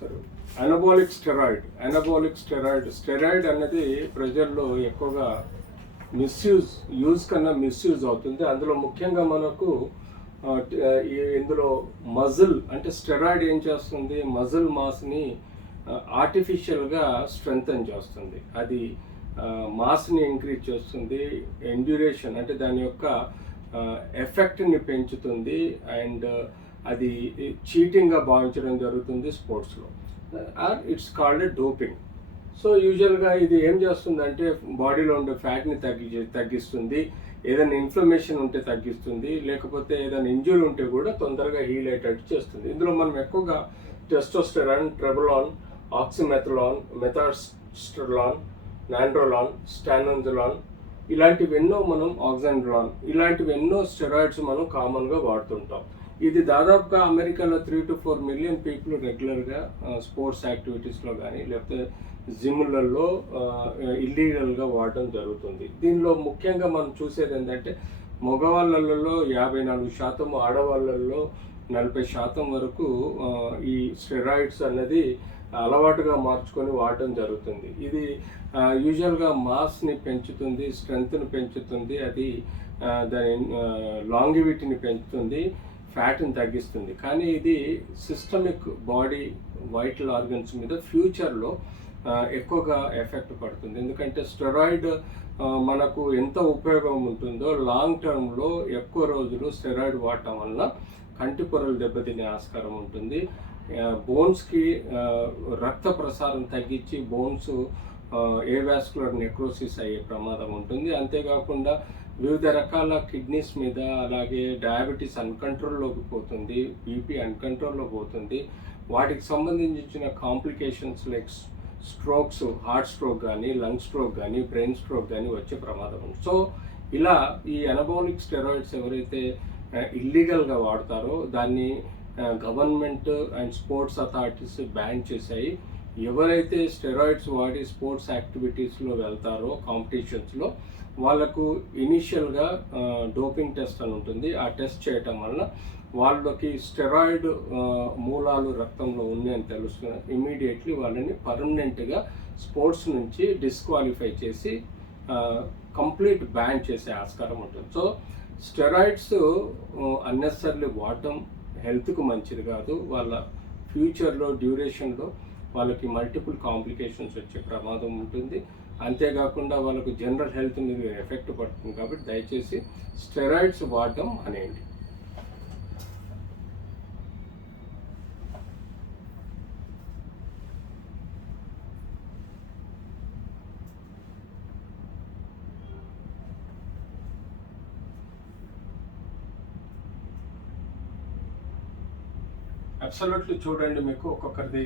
సరే, anabolic steroid అన్నది ప్రజల్లో ఎక్కువగా యూజ్ కన్నా మిస్యూజ్ అవుతుంది. అందులో ముఖ్యంగా మనకు ఇందులో మజిల్ అంటే స్టెరాయిడ్ ఏం చేస్తుంది, మజిల్ మాస్ని ఆర్టిఫిషియల్గా స్ట్రెంగ్తన్ చేస్తుంది. అది మాస్ని ఇంక్రీజ్ చేస్తుంది, ఎండ్యూరేషన్ అంటే దాని యొక్క ఎఫెక్ట్ని పెంచుతుంది, అండ్ అది చీటింగ్గా భావించడం జరుగుతుంది స్పోర్ట్స్లో. It's called doping. సో యూజువల్గా ఇది ఏం చేస్తుందంటే బాడీలో ఉండే ఫ్యాట్ని తగ్గిస్తుంది, ఏదైనా ఇన్ఫ్లమేషన్ ఉంటే తగ్గిస్తుంది, లేకపోతే ఏదైనా ఇంజ్యూరీ ఉంటే కూడా తొందరగా హీల్ అయ్యేటట్టు చేస్తుంది. ఇందులో మనం ఎక్కువగా టెస్టోస్టెరాన్, ట్రెబలాన్, ఆక్సిమెథలాన్, మెథాస్టెరాన్, నాండ్రోలాన్, స్టానోజలాన్ ఇలాంటివి ఎన్నో మనం ఆక్సాండ్రాన్ ఇలాంటివి ఎన్నో స్టెరాయిడ్స్ మనం కామన్గా వాడుతుంటాం. ఇది దాదాపుగా అమెరికాలో 3 to 4 మిలియన్ పీపుల్ రెగ్యులర్గా స్పోర్ట్స్ యాక్టివిటీస్లో కానీ లేకపోతే జిమ్లలో ఇల్లీగల్గా వాడడం జరుగుతుంది. దీనిలో ముఖ్యంగా మనం చూసేది ఏంటంటే మగవాళ్ళల్లో 54%, ఆడవాళ్ళల్లో 40% వరకు ఈ స్టెరాయిడ్స్ అన్నది అలవాటుగా మార్చుకొని వాడడం జరుగుతుంది. ఇది యూజువల్గా మాస్ని పెంచుతుంది, స్ట్రెంగ్త్ని పెంచుతుంది, అది దాని లాంగివిటీని పెంచుతుంది, ఫ్యాట్ని తగ్గిస్తుంది. కానీ ఇది సిస్టమిక్ బాడీ వైటల్ ఆర్గన్స్ మీద ఫ్యూచర్లో ఎక్కువగా ఎఫెక్ట్ పడుతుంది. ఎందుకంటే స్టెరాయిడ్ మనకు ఎంత ఉపయోగం ఉంటుందో లాంగ్ టర్మ్లో ఎక్కువ రోజులు స్టెరాయిడ్ వాడటం వల్ల కంటి పొరలు దెబ్బతినే ఆస్కారం ఉంటుంది. బోన్స్కి రక్త ప్రసారం తగ్గించి బోన్స్ ఏవాస్కులర్ నెక్రోసిస్ అయ్యే ప్రమాదం ఉంటుంది. అంతేకాకుండా వివిధ రకాల కిడ్నీస్ మీద, అలాగే డయాబెటీస్ అన్కంట్రోల్లోకి పోతుంది, బీపీ అన్కంట్రోల్లో పోతుంది. వాటికి సంబంధించిన complications like strokes, heart stroke కానీ, లంగ్ స్ట్రోక్ కానీ, బ్రెయిన్ స్ట్రోక్ కానీ వచ్చే ప్రమాదం ఉంది. సో ఇలా ఈ అనబాలిక్ స్టెరాయిడ్స్ ఎవరైతే ఇల్లీగల్గా వాడతారో దాన్ని government and sports authorities ban చేశాయి. ఎవరైతే స్టెరాయిడ్స్ వాడి స్పోర్ట్స్ యాక్టివిటీస్లో వెళ్తారో కాంపిటీషన్స్లో వాళ్ళకు ఇనిషియల్గా డోపింగ్ టెస్ట్ అని ఉంటుంది. ఆ టెస్ట్ చేయటం వల్ల వాళ్ళకి స్టెరాయిడ్ మూలాలు రక్తంలో ఉన్నాయని తెలుస్తుంది. ఇమీడియట్లీ వాళ్ళని పర్మనెంట్గా స్పోర్ట్స్ నుంచి డిస్క్వాలిఫై చేసి కంప్లీట్ బ్యాన్ చేసే ఆస్కారం ఉంటుంది. సో స్టెరాయిడ్స్ అన్నెసర్లీ వాడటం హెల్త్కు మంచిది కాదు. వాళ్ళ ఫ్యూచర్లో డ్యూరేషన్లో వాళ్ళకి మల్టిపుల్ కాంప్లికేషన్స్ వచ్చే ప్రమాదం ఉంటుంది. అంతేకాకుండా వాళ్ళకు జనరల్ హెల్త్ మీద ఎఫెక్ట్ పడుతుంది. కాబట్టి దయచేసి స్టెరాయిడ్స్ వాడటం అనేయండి. అబ్సల్యూట్లీ చూడండి, మీకు ఒక్కొక్కరిది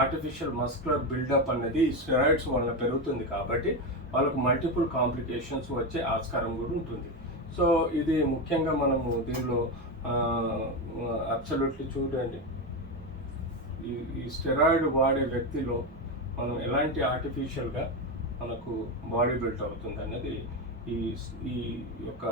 ఆర్టిఫిషియల్ మస్కులర్ బిల్డప్ అనేది స్టెరాయిడ్స్ వలన పెరుగుతుంది. కాబట్టి వాళ్ళకు మల్టిపుల్ కాంప్లికేషన్స్ వచ్చే ఆస్కారం కూడా ఉంటుంది. సో ఇది ముఖ్యంగా మనము దీనిలో అబ్సల్యూట్లీ చూడండి, ఈ స్టెరాయిడ్ వాడే వ్యక్తిలో మనం ఎలాంటి ఆర్టిఫిషియల్గా మనకు బాడీ బిల్డ్ అవుతుంది అన్నది ఈ యొక్క